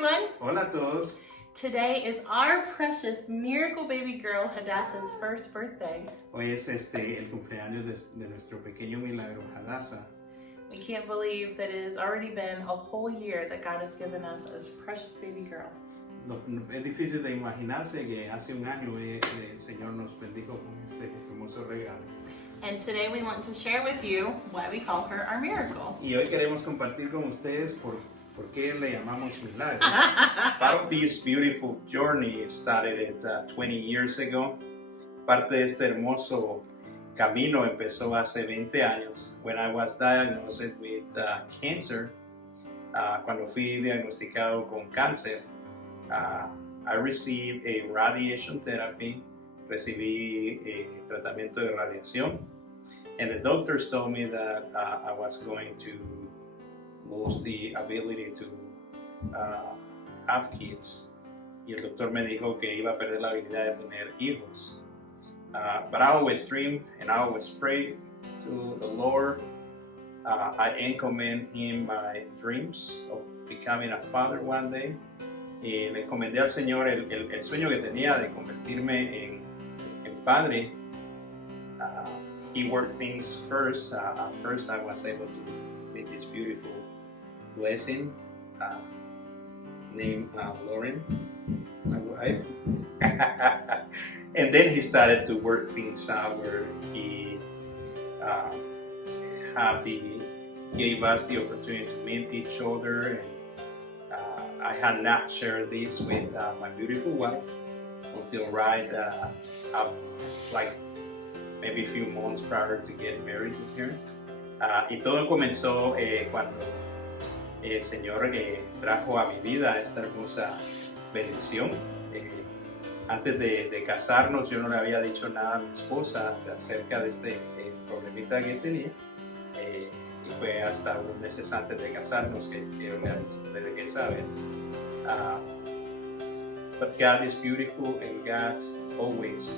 everyone. Hola a todos. Today is our precious miracle baby girl Hadassah's first birthday. Hoy es el cumpleaños de nuestro pequeño milagro, Hadassah. We can't believe that it has already been a whole year that God has given us a precious baby girl. Es difícil de imaginarse que hace un año el Señor nos bendijo con este hermoso regalo. And today we want to share with you why we call her our miracle. Y hoy queremos compartir con ustedes por qué le llamamos milagro. Part of this beautiful journey started 20 years ago. Parte de este hermoso camino empezó hace 20 años. When I was diagnosed with cancer, cuando fui diagnosticado con cáncer, I received a radiation therapy. Recibí tratamiento de radiación. And the doctors told me that I was going to lose the ability to have kids. Y el doctor me dijo que iba a perder la habilidad de tener hijos. But I always dream and I always pray to the Lord. I encomend Him my dreams of becoming a father one day. Y le encomendé al Señor el sueño que tenía de convertirme en padre. He worked things first. First I was able to meet this beautiful blessing named Lauren, my wife. And then he started to work things out where he gave us the opportunity to meet each other. And I had not shared this with my beautiful wife until like maybe a few months prior to get married to her. Y todo comenzó cuando el Señor trajo a mi vida esta hermosa bendición. Antes de casarnos yo no le había dicho nada a mi esposa acerca de este problemita que tenía. Y fue hasta unos meses antes de casarnos que yo le dejé saber. But God is beautiful and God always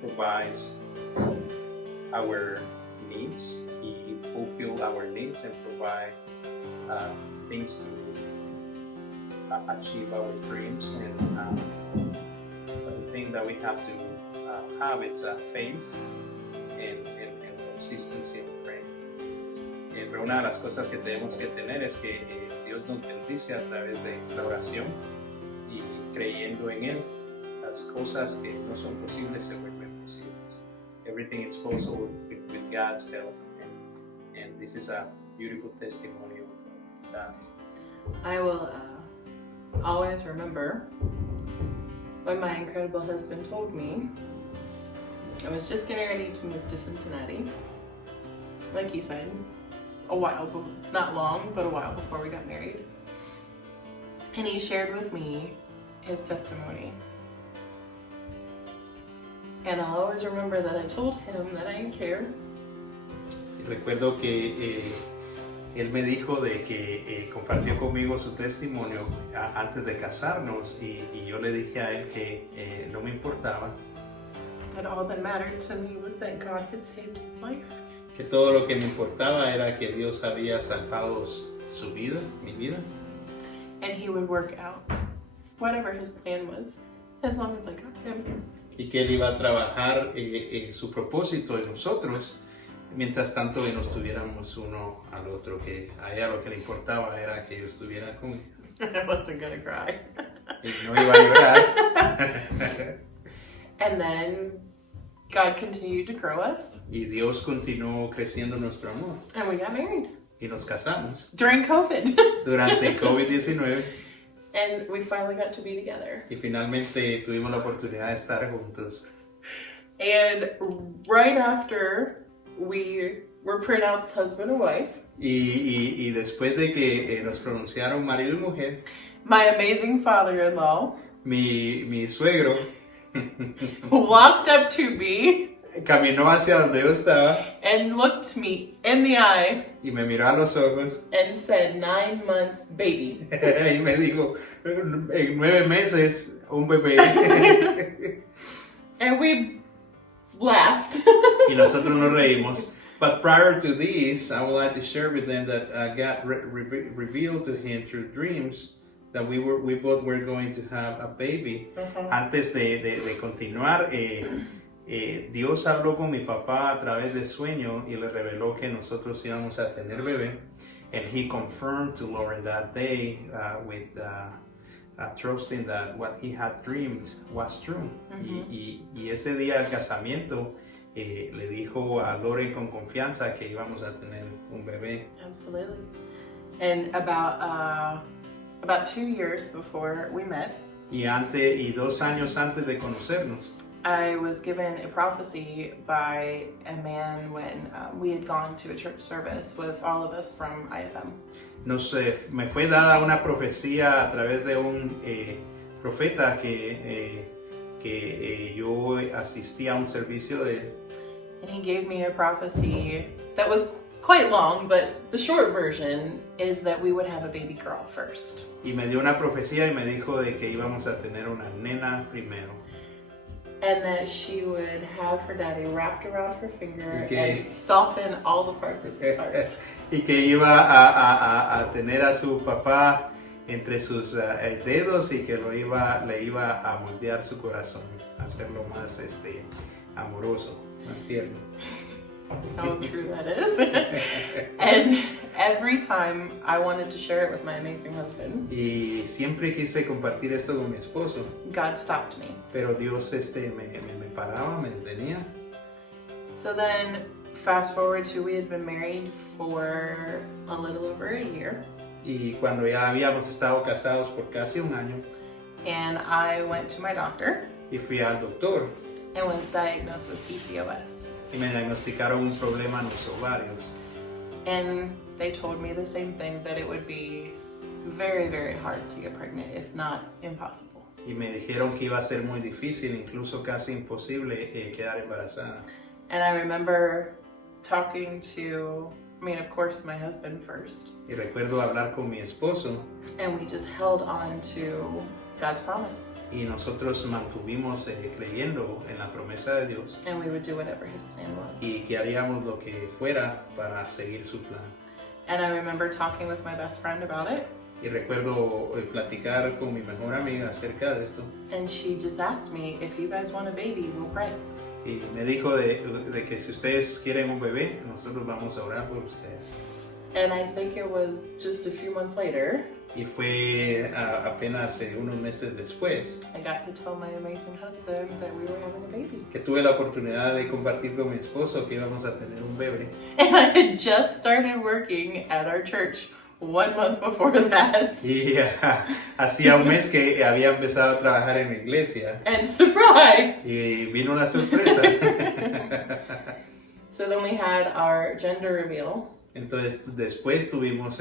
provides our needs. He fulfills our needs and provide things to achieve our dreams. And the thing that we have to have is faith and consistency in praying. Pero una de las cosas que tenemos que tener es que Dios nos bendice a través de la oración y creyendo en Él. Las cosas que no son posibles se vuelven posibles. Everything is possible with God's help, and this is a beautiful testimony of that. I will always remember when my incredible husband told me I was just getting ready to move to Cincinnati. Like he said, not long, but a while before we got married. And he shared with me his testimony. And I'll always remember that I told him that I didn't care. Recuerdo que él me dijo de que compartió conmigo su testimonio antes de casarnos y yo le dije a él que no me importaba. That all that mattered to me was that God had saved his life. Que todo lo que me importaba era que Dios había salvado su vida, mi vida. And He would work out whatever His plan was, as long as I got Him. Y que Él iba a trabajar su propósito en nosotros, mientras tanto que nos tuviéramos uno al otro, que a ella lo que le importaba era que yo estuviera con ella. I wasn't gonna cry. Y no iba a llorar. And then God continued to grow us. Y Dios continuó creciendo nuestro amor. And we got married. Y nos casamos. During COVID. Durante COVID-19. And we finally got to be together. Y finalmente tuvimos la oportunidad de estar juntos. And right after we were pronounced husband and wife. Y después de que nos pronunciaron marido y mujer. My amazing father-in-law. Mi suegro. Walked up to me. Caminó hacia donde yo estaba. And looked me in the eye. Y me miró a los ojos. And said, 9 months baby. Y me dijo, en 9 meses, un bebé. And we laughed. Y nosotros nos reímos. But prior to this, I would like to share with them that God revealed to him through dreams that we both were going to have a baby. Antes de continuar, Dios habló con mi papá a través de sueño y le reveló que nosotros íbamos a tener bebé. And he confirmed to Lauren that day with trusting that what he had dreamed was true. Y ese día del casamiento le dijo a Lauren con confianza que íbamos a tener un bebé. Absolutely. And about 2 years before we met, Y 2 años antes de conocernos, I was given a prophecy by a man when we had gone to a church service with all of us from IFM. Me fue dada una profecía a través de un profeta que yo asistí a un servicio de él. And he gave me a prophecy that was quite long, but the short version is that we would have a baby girl first. Y me dio una profecía y me dijo de que íbamos a tener una nena primero. And that she would have her daddy wrapped around her finger and soften all the parts of his heart. Y que iba a tener a su papá entre sus dedos y que le iba a moldear su corazón, a hacerlo más amoroso, más tierno. How true that is. And every time I wanted to share it with my amazing husband, y siempre quise compartir esto con mi esposo, God stopped me. Pero Dios me paraba, me detenía. So then, fast forward to we had been married for a little over a year. Y cuando ya habíamos estado casados por casi un año, and I went to my doctor, y fui al doctor, and was diagnosed with PCOS. Y me diagnosticaron un problema en los ovarios. And they told me the same thing, that it would be very, very hard to get pregnant, if not impossible. Y me dijeron que iba a ser muy difícil, incluso casi imposible quedar embarazada. And I remember talking to, of course, my husband first. Y recuerdo hablar con mi esposo. And we just held on to God's promise. Y nosotros mantuvimos creyendo en la promesa de Dios. And we would do whatever His plan was. Y que haríamos lo que fuera para seguir su plan. And I remember talking with my best friend about it. Y recuerdo platicar con mi mejor amiga acerca de esto. And she just asked me, if you guys want a baby, we'll pray. Y me dijo de que si ustedes quieren un bebé, nosotros vamos a orar por ustedes. And I think it was just a few months later. Y fue apenas unos meses después I got to tell my amazing husband that we were having a baby. Que tuve la oportunidad de compartir con mi esposo que íbamos a tener un bebé. And I had just started working at our church 1 month before that. Y hacía un mes que había empezado a trabajar en la iglesia. And surprise! Y vino la sorpresa. So then we had our gender reveal. Entonces después tuvimos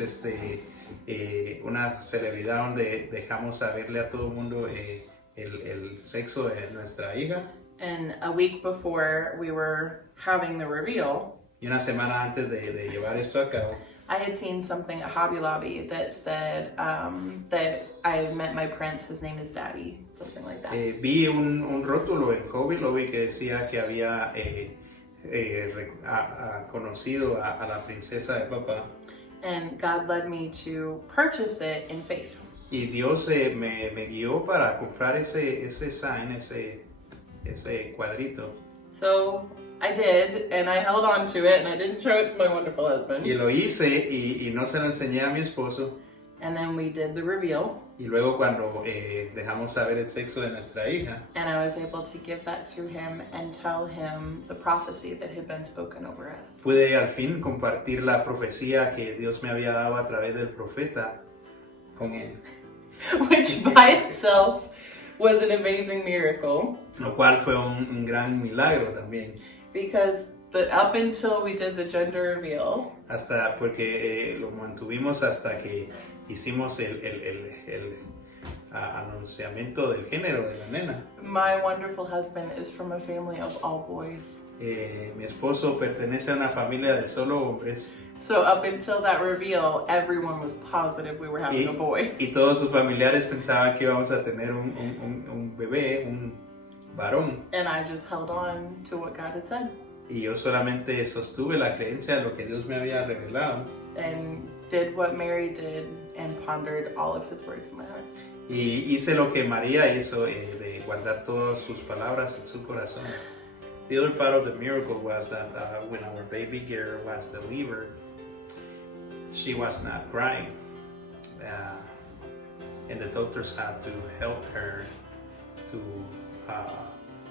una celebridad donde dejamos saberle a todo el mundo el sexo de nuestra hija. And a week before we were having the reveal, y una semana antes de llevar esto a cabo, I had seen something at Hobby Lobby that said that I met my prince, his name is Daddy, something like that. Vi un rótulo en Hobby Lobby que decía que había conocido a la princesa de papá. And God led me to purchase it in faith. Y Dios me guió para comprar ese sign, ese cuadrito. So I did, and I held on to it, and I didn't show it to my wonderful husband. Y lo hice y no se lo enseñé a mi esposo. And then we did the reveal. Y luego cuando dejamos saber el sexo de nuestra hija, and I was able to give that to him and tell him the prophecy that had been spoken over us. Pude al fin compartir la profecía que Dios me había dado a través del profeta con él. Which by itself was an amazing miracle. Lo cual fue un gran milagro también. Because up until we did the gender reveal, hasta porque lo mantuvimos hasta que hicimos el anunciamiento del género de la nena. My wonderful husband is from a family of all boys. Mi esposo pertenece a una familia de solo hombres. So up until that reveal, everyone was positive we were having a boy. Y todos sus familiares pensaban que íbamos a tener un bebé, un varón. And I just held on to what God had said. Y yo solamente sostuve la creencia de lo que Dios me había revelado. And did what Mary did and pondered all of his words in my heart. Y hice lo que María hizo, de guardar todas sus palabras en su corazón. The other part of the miracle was that when our baby girl was delivered, she was not crying. And the doctors had to help her to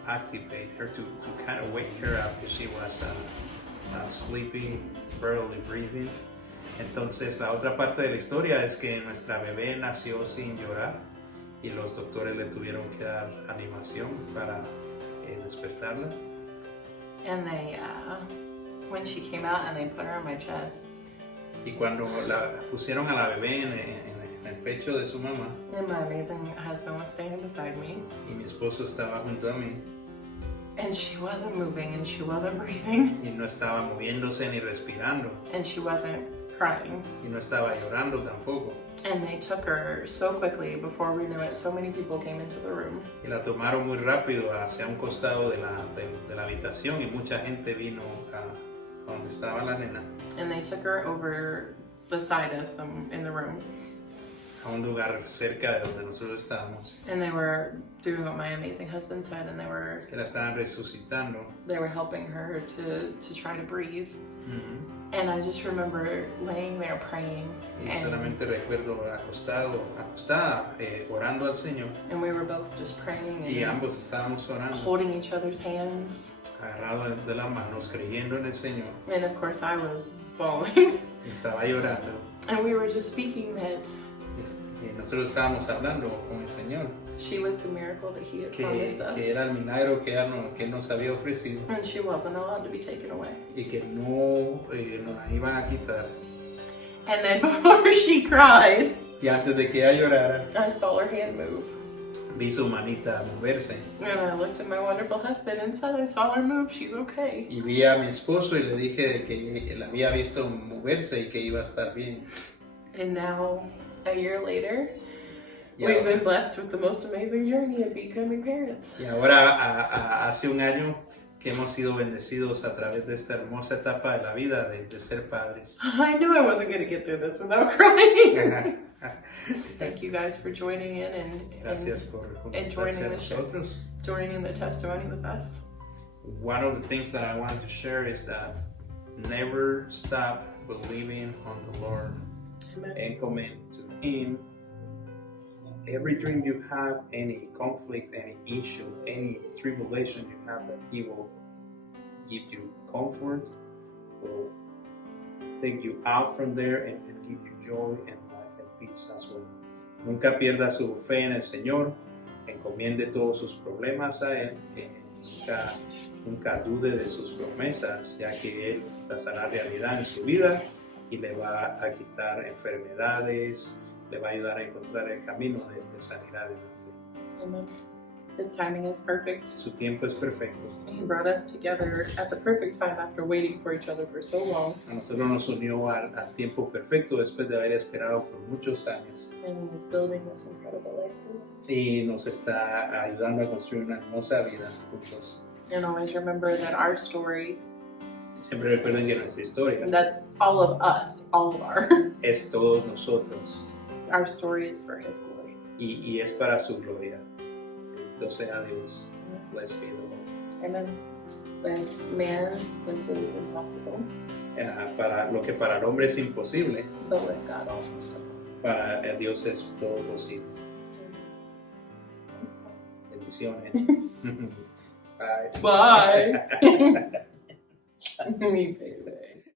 activate her, to kind of wake her up because she was sleepy, barely breathing. Entonces la otra parte de la historia es que nuestra bebé nació sin llorar y los doctores le tuvieron que dar animación para despertarla. And they, when she came out and they put her on my chest. Y cuando la pusieron a la bebé en el pecho de su mamá, And my amazing husband was standing beside me. y mi esposo estaba junto a mí, And she wasn't moving and she wasn't breathing. y no estaba moviéndose ni respirando, And she wasn't crying. y no estaba llorando tampoco. And they took her so quickly, before we knew it, so many people came into the room. Y la tomaron muy rápido hacia un costado de la habitación y mucha gente vino a donde estaba la nena, And they took her over beside us in the room. a un lugar cerca de donde nosotros estábamos. And they were doing what my amazing husband said, and Que la estaban resucitando. they were helping her to try to breathe. Ujú. And I just remember laying there praying. Y solamente recuerdo acostada, orando al Señor. And we were both just praying Y and ambos estábamos orando, holding each other's hands. agarrados de las manos, creyendo en el Señor. And of course I was bawling. Y estaba llorando. And we were just speaking that Y nosotros estábamos hablando con el Señor. she was the miracle that he had promised us. Que era el milagro que Él nos había ofrecido. And she wasn't allowed to be taken away. Y que no nos la iban a quitar. And then before she cried, Y antes de que ella llorara, I saw her hand move. vi su manita moverse. And I looked at my wonderful husband and said, I saw her move, she's okay. Y vi a mi esposo y le dije que la había visto moverse y que iba a estar bien. And now, a year later, Y we've ahora, been blessed with the most amazing journey of becoming parents. y ahora hace un año que hemos sido bendecidos a través de esta hermosa etapa de la vida de ser padres. I knew I wasn't going to get through this without crying. Thank you guys for joining in Gracias por and conectarse a joining the show. nosotros. joining the testimony with us. One of the things that I want to share is that never stop believing on the Lord Amen. and commit to Him. Every dream you have, any conflict, any issue, any tribulation you have, that He will give you comfort, will take you out from there and give you joy and life and peace as well. Nunca pierda su fe en el Señor, encomiende todos sus problemas a Él, nunca dude de sus promesas, ya que Él las hará realidad en su vida y le va a quitar enfermedades, le va a ayudar a encontrar el camino de salir adelante. Amen. His timing is perfect. Su tiempo es perfecto. He brought us together at the perfect time after waiting for each other for so long. A nosotros nos unió al tiempo perfecto después de haber esperado por muchos años. And He's building this incredible life for us. Y nos está ayudando a construir una hermosa vida juntos. And always remember that our story, Siempre recuerden que nuestra historia that's all of us, all of our es todos nosotros story is for His glory. y es para su gloria. Bendito sea Dios. Blessed be the Lord. Amen. With man, this is impossible, Para lo que para el hombre es imposible, but with God, all things are possible. para el Dios es todo posible. Bendiciones. Bye. Bye. Me too.